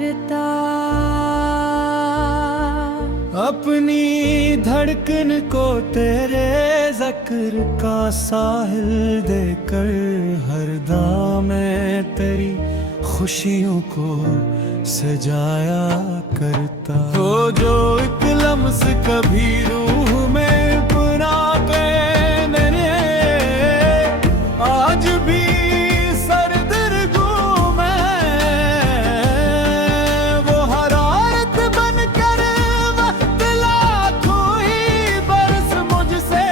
करता। अपनी धड़कन को तेरे ज़िक्र का साहिल देकर हर दाम मैं तेरी खुशियों को सजाया करता। वो जो एक लम्स कभी रूह में बना गए मैंने, आज भी सरदर घूमे वो हरारत बनकर वक्त लाखों ही बरस मुझसे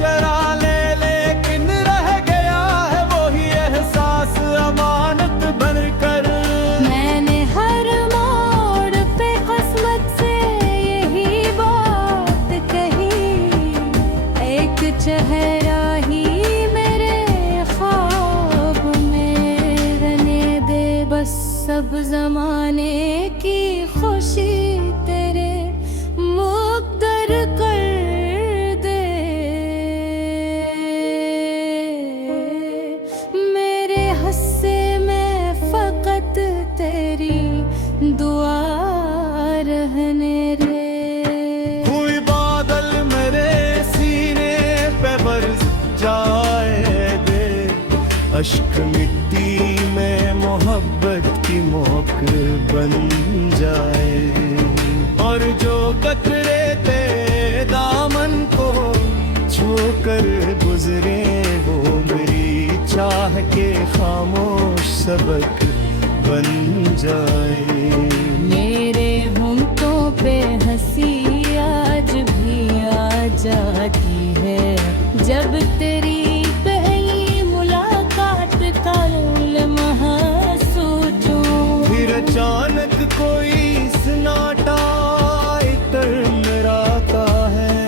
चरा ले, लेकिन रह गया है वो ही एहसास अमानत बनकर। मैंने हर मोड़ पे किस्मत से यही बात कही, एक चेहरा ही मेरे ख्वाब में रहने दे, बस सब जमाने की खुशी तेरे मुक़द्दर कर दे। मेरे हिस्से में फकत तेरी दुआ रहने दे। हुई बादल मेरे सीने पे बरस जाए दे, अश्क मिट्टी में मोहब्बत की मोक बन जाए, और जो कतरे ते दामन को छूकर गुजरे वो मेरी चाह के खामोश सबक बन जाए। मेरे होंठों पे हंसी आज भी आ जाती है, जब तेरी पहली मुलाकात का लम्हा सोचूं। फिर अचानक कोई सन्नाटा इतराता है,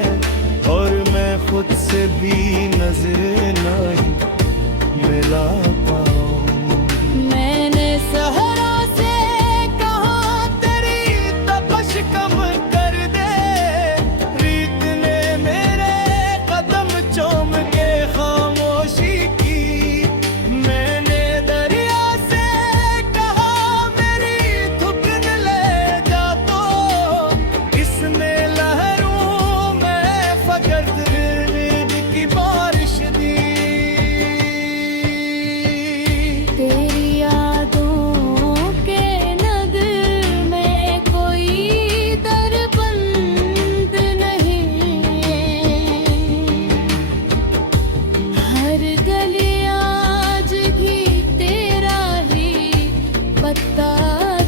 और मैं खुद से भी नजर नहीं मिला पाऊं। मैंने सहरा से कहा तेरी तपश कम कर दे, रीत ने मेरे कदम चूम के खामोशी की। मैंने दरिया से कहा मेरी धुकन ले जा, तो इसने लहरों में फकत गिरने की बारिश दी। तेरी यादों के नगर में कोई दरबंद नहीं, हर गली आज भी तेरा ही पता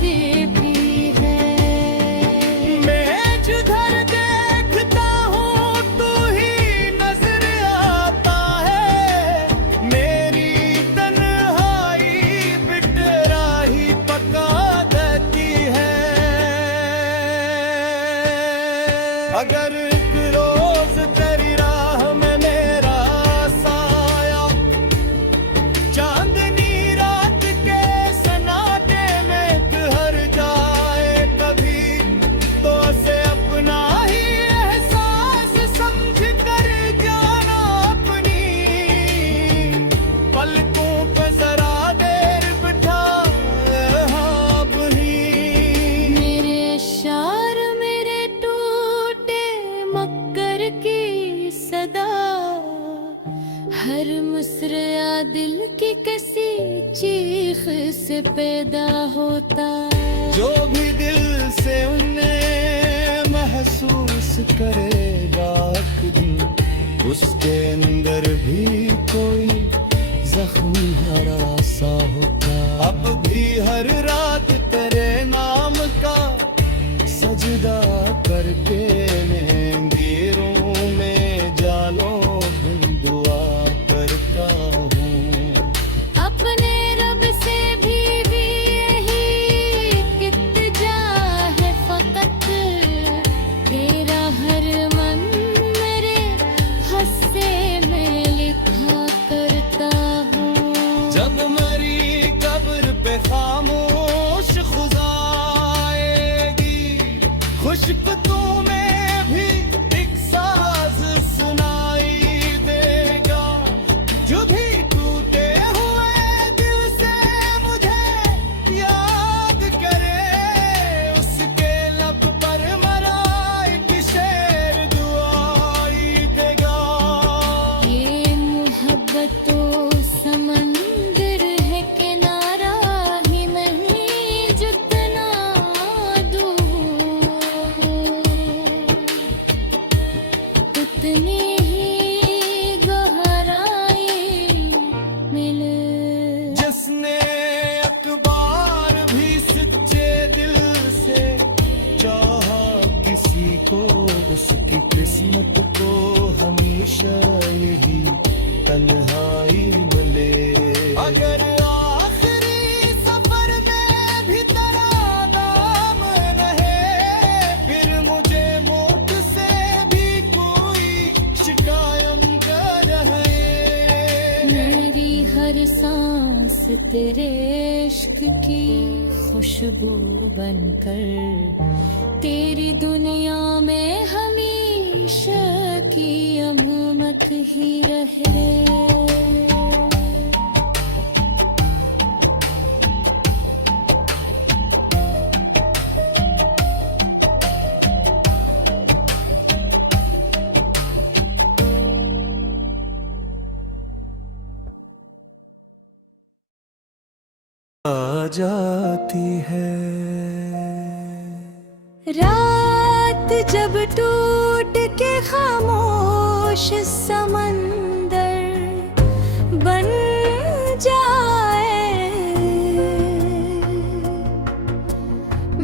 देती है। मैं जिधर देखता हूँ तू ही नजर आता है, मेरी तन्हाई बिटरा ही पका देती है। अगर एक रोज तेरी राह में मेरा साया चांदनी रात के सन्नाटे में ठहर जाए कभी, तो उसे अपना ही एहसास समझ कर जाना अपनी पलकों पे जरा देर बिठा अब ही। मेरे अशार मेरे टूटे मक्कर की सदा, हर मुस्रिया दिल की किसी चीख से पैदा होता। जो भी दिल से उन्हें महसूस करेगा एक दिन, उसके अंदर भी कोई जख्म हरा सा होता। अब भी हर रात तेरे नाम का सजदा करके मैं अंधेरों में जालों में दुआ करता हूँ। अपने रब से भी यही इल्तिजा है फकत, तेरा हर मन मेरे हिस्से में लिखा करता हूँ। जब मेरी कब्र पे खामोश हमेशा यही तन्हाई मिले। अगर आखिरी सफर में भी तेरा नाम रहे, फिर मुझे मौत से भी कोई शिकायत न रहे। मेरी हर सांस तेरे इश्क की खुशबू बनकर तेरी दुनिया में हमेशा की अममक ही रहे। आ जाती है रात जब टूट के खामोश समंदर बन जाए,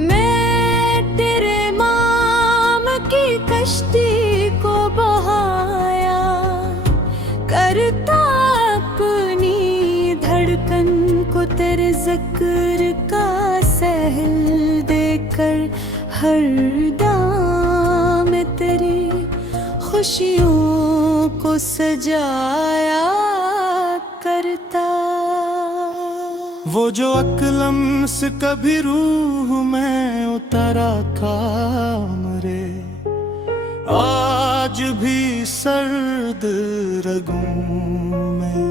मैं तेरे नाम की कश्ती को बहाया करता, अपनी धड़कन को तेरे जिक्र का सहल देकर हर दाम तेरी खुशियों को सजाया करता। वो जो अक्लम से कभी रूह में उतरा था मरे, आज भी सर्द रगों में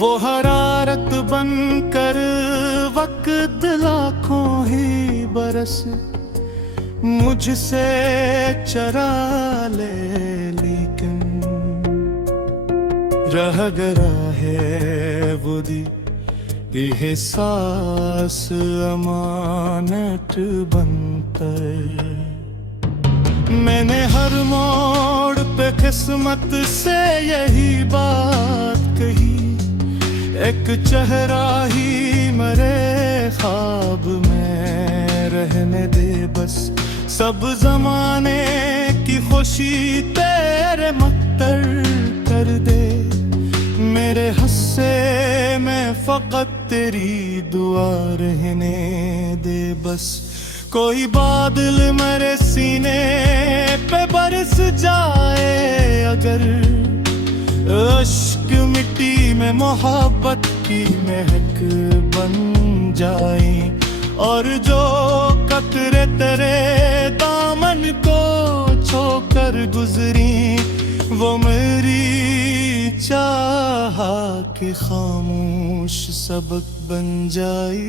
वो हरारत बनकर वक्त लाखों ही बरस मुझसे चरा ले, लेकिन रह गया है वो दी एहसास अमानत बनकर। मैंने हर मोड़ पे किस्मत से यही बात कही, एक चेहरा ही मरे ख्वाब में रहने दे बस, सब जमाने की खुशी तेरे मत्तर कर दे। मेरे हस्से में फकत तेरी दुआ रहने दे बस, कोई बादल मेरे सीने पे बरस जाए अगर, अश्क मिट्टी में मोहब्बत की महक बन जाए, और जो कतरे तेरे दामन को छोकर गुजरी, वो मेरी चाहा के खामोश सबक बन जाए।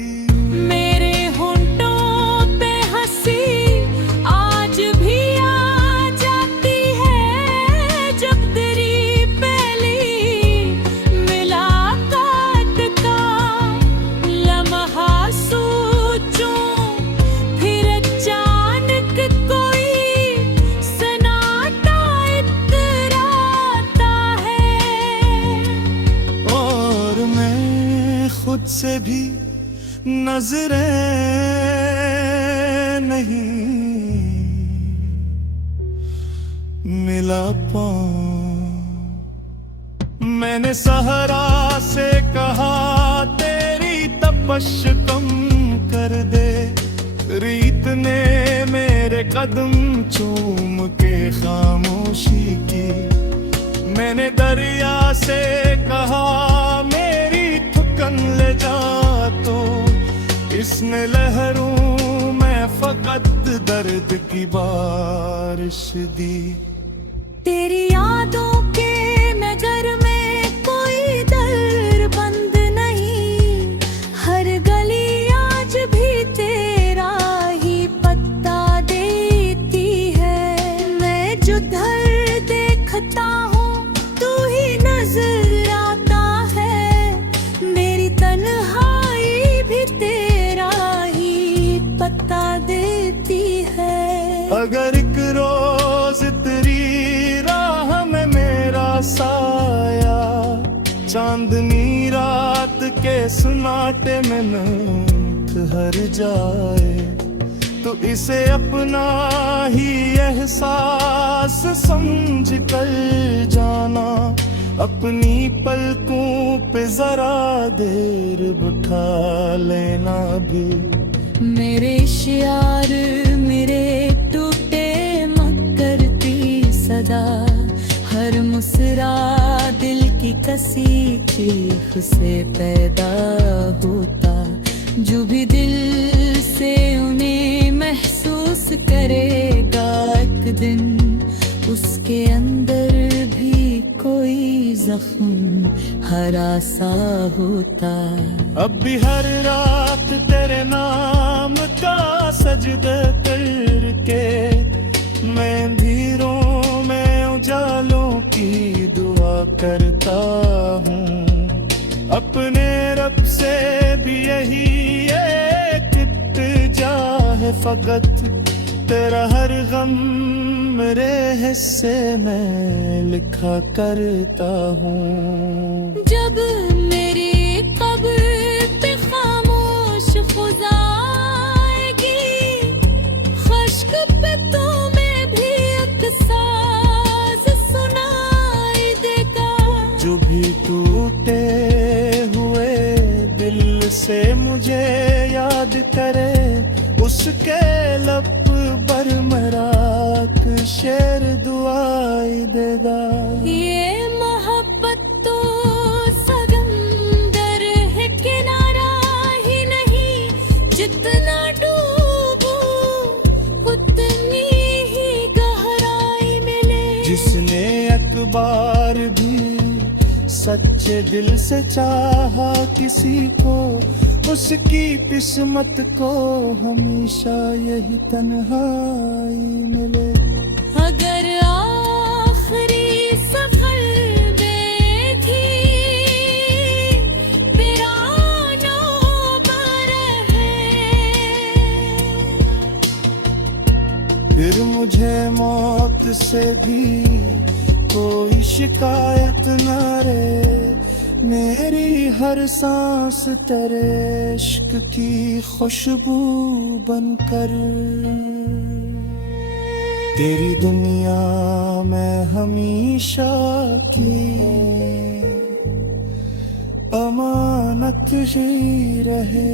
मेरे होंठों पे हंसी आज भी आ जाती है, जब तेरी पहली मुलाकात का लम्हा सोचूं, फिर अचानक कोई सन्नाटा इतराता है, और मैं खुद से भी नजरें नहीं मिला पाऊं। मैंने सहरा से कहा तेरी तपश कम कर दे, रीत ने मेरे कदम चूम के खामोशी की। मैंने दरिया से कहा मेरी थुकन ले जा, तो इसने लहरों में फकत दर्द की बारिश दी। तेरी यादों के नगर में कोई दर बंद नहीं, हर गली आज भी तेरा ही पत्ता देती है। मैं जिधर देखता हूँ तू ही नजर आता है, मेरी तन्हाई भी तेरा ही पत्ता देती है। अगर एक रोज तेरी राह में मेरा साया, चांदनी रात के सुनाटे में न ठहर जाए, तो इसे अपना ही एहसास समझ कर जाना, अपनी पलकों पे जरा देर बिठा लेना भी। मेरे इश्यार मेरे टूटे मकरती सदा, हर मुसरा दिल की कसी चीख से पैदा होता। जो भी दिल से उन्हें महसूस करेगा एक दिन, उसके अंदर भी कोई जख्म हरा सा होता। अब भी हर रात तेरे नाम का सजदा करके मैं अंधेरों में उजालों की दुआ करता हूँ। अपने रब से भी यही एक इल्तिजा है फकत, तेरा हर गम मेरे हिस्से में लिखा करता हूँ। जब मेरी कब्र पे खामोश खुदा आएगी, खश्क पे तुम्हें भी एक साज सुनाई देगा। जो भी टूटे हुए दिल से मुझे याद करे, उसके लब पर मराक शेर दुआई देगा। ये मोहब्बत तो सगंदर है, किनारा ही नहीं। जितना डूबो उतनी ही गहराई मिले। जिसने एक बार भी सच्चे दिल से चाहा किसी को, उसकी किस्मत को हमेशा यही तन्हाई मिले। अगर आखिरी सफर में थी वीरानों पर है, फिर मुझे मौत से भी कोई शिकायत न रे। मेरी हर सांस तेरे इश्क की खुशबू बनकर, तेरी दुनिया में हमेशा की अमानत ही रहे।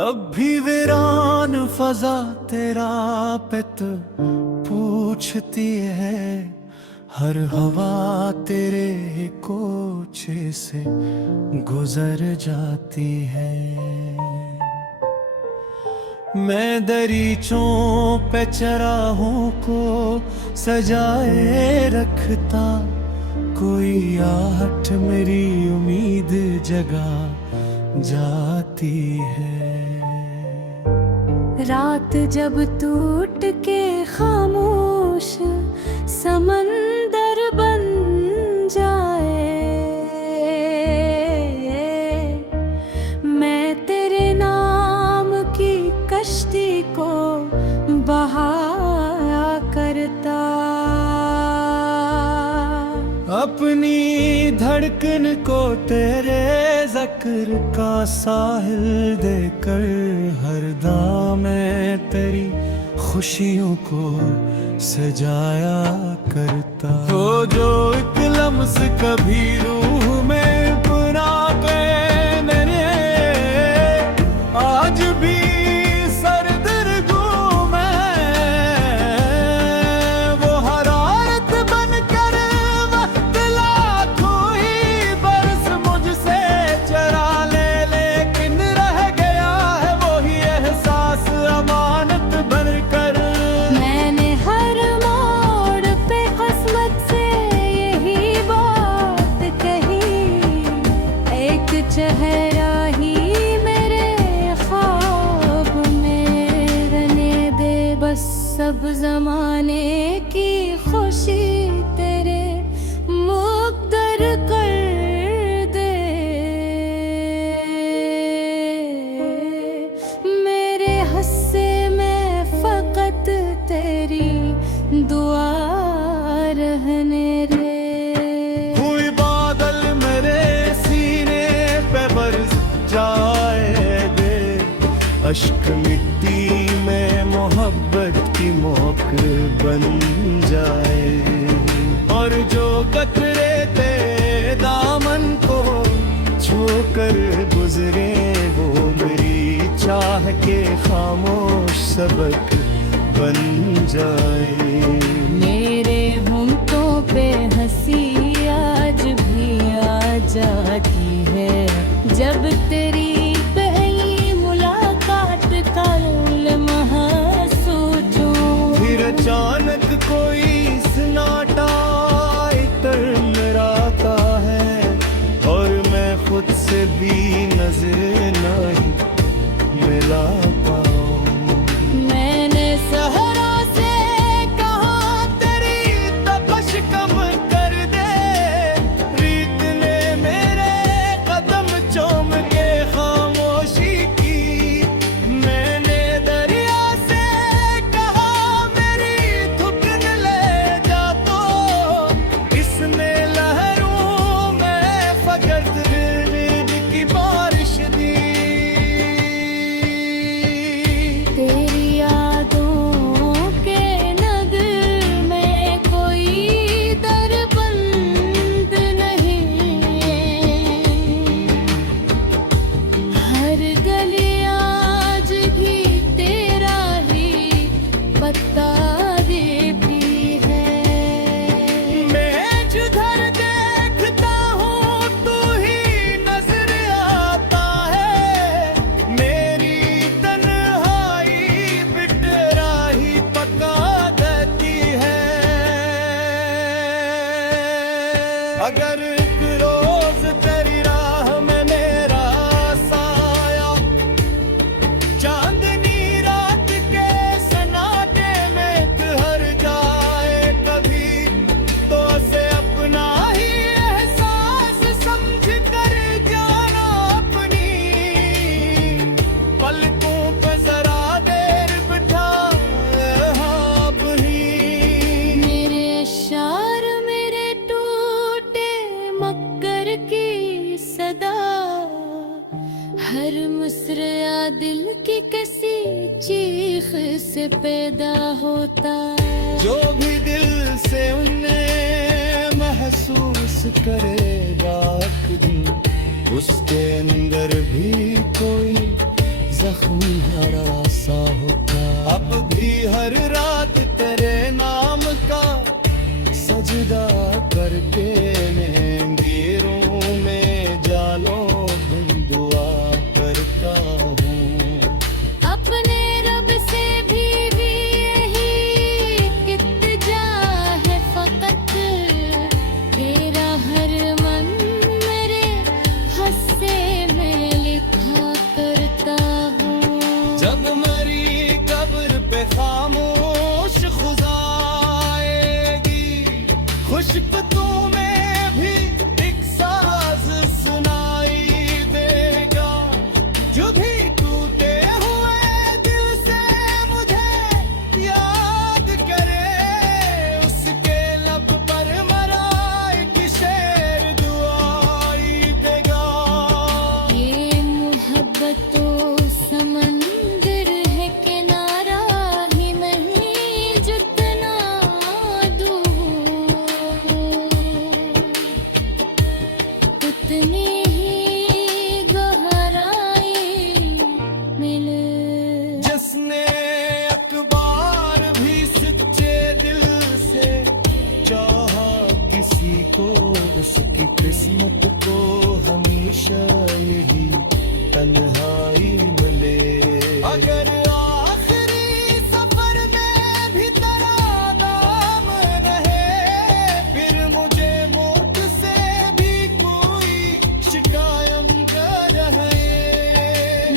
अब भी वीरान फजा तेरा पित पूछती है, हर हवा तेरे कोचे से गुजर जाती है। मैं दरीचों पे चराहों को सजाए रखता, कोई आहट मेरी उम्मीद जगा जाती है। रात जब टूट के खामोश समंदर बन जाए, मैं तेरे नाम की कश्ती को बहाया करता। अपनी धड़कन को तेरे ज़िक्र का साहिल देकर, हर दाम मैं तेरी खुशियों को सजाया करता। हो जो एक लम्स कभी रूह में बुना गए मैंने, आज भी सर्द रगों में वो हरारत बनकर वक्त लाखों ही बरस मुझसे चरा ले, लेकिन रह गया है वही एहसास अमानत बनकर। मैंने हर मोड़ पे किस्मत से यही बात कही, एक चेहरा ही मेरे ख्वाब में रहने दे, बस सब जमाने की खुशी तेरे मुक़द्दर कर दे। दुआ रहने रे। कोई बादल मेरे सीने पे बरस जाए दे, अश्क मिट्टी में मोहब्बत की मोक बन जाए, और जो कतरे ते दामन को छू कर गुजरे वो मेरी चाह के खामोश सबक बन जाए। मेरे होंठों पे हंसी आज भी आ जाती है, जब तेरी पहली मुलाकात का लम्हा सोचूं। फिर अचानक कोई सन्नाटा इतराता है, और मैं खुद से भी नजर नहीं मिला पाऊं। मैंने सहरा से कहा तेरी तपश कम कर दे, रीत ने मेरे कदम चूम के खामोशी की। मैंने दरिया से कहा मेरी थुकन ले जा, तो इसने लहरों में फकत गिरद की बारिश दी। तेरी यादों के नगर में कोई दरबंद नहीं, हर गली आज भी तेरा ही पत्ता देती है। मैं जिधर देखता हूँ तू ही नजर आता है, मेरी तन्हाई बिटराही पका देती है। अगर एक रोज तेरी राह में मेरा साया चांदनी रात के सन्नाटे में ठहर जाए कभी, तो उसे अपना ही एहसास समझ कर जाना अपनी पलकों पे जरा देर बिठा हाँ भी। मेरे अशार मेरे टूटे मक्कर की सदा, हर मुस्रिया दिल की किसी चीख से पैदा होता। जो भी दिल से उन्हें महसूस करेगा एक दिन, उसके अंदर भी कोई जख्म भरा सा होता। अब भी हर रात तेरे नाम का सजदा करके मैं गिरों में जालों में दुआ करता हूँ। अपने रब से भी यही इल्तिजा है फकत, तेरा हर मन मेरे हस्से में लिखा करता हूँ। जब मरी कब्र पे खामोश खुजाएगी, खुशबू में भी एक साज सुनाई देगा। जो भी टूटे हुए दिल से मुझे याद करे, उसके लब पर मराए की शेर दुआई देगा। ये मोहब्बत तो समंदर है, किनारा ही नहीं जितना दूर, उतनी ही गहराई मिले। जिसने अखबार भी सच्चे दिल से चाहा किसी को, उसकी किस्मत को हमेशा यही तन्हाई मिले। अगर आखिरी सफर में भी तेरा नाम रहे, फिर मुझे मौत से भी कोई शिकायत रहे।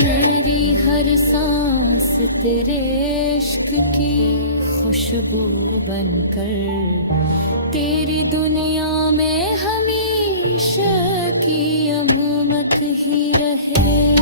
मेरी हर सांस तेरे इश्क की खुशबू बनकर, तेरी दुनिया में हमेशा की अममक ही रहे।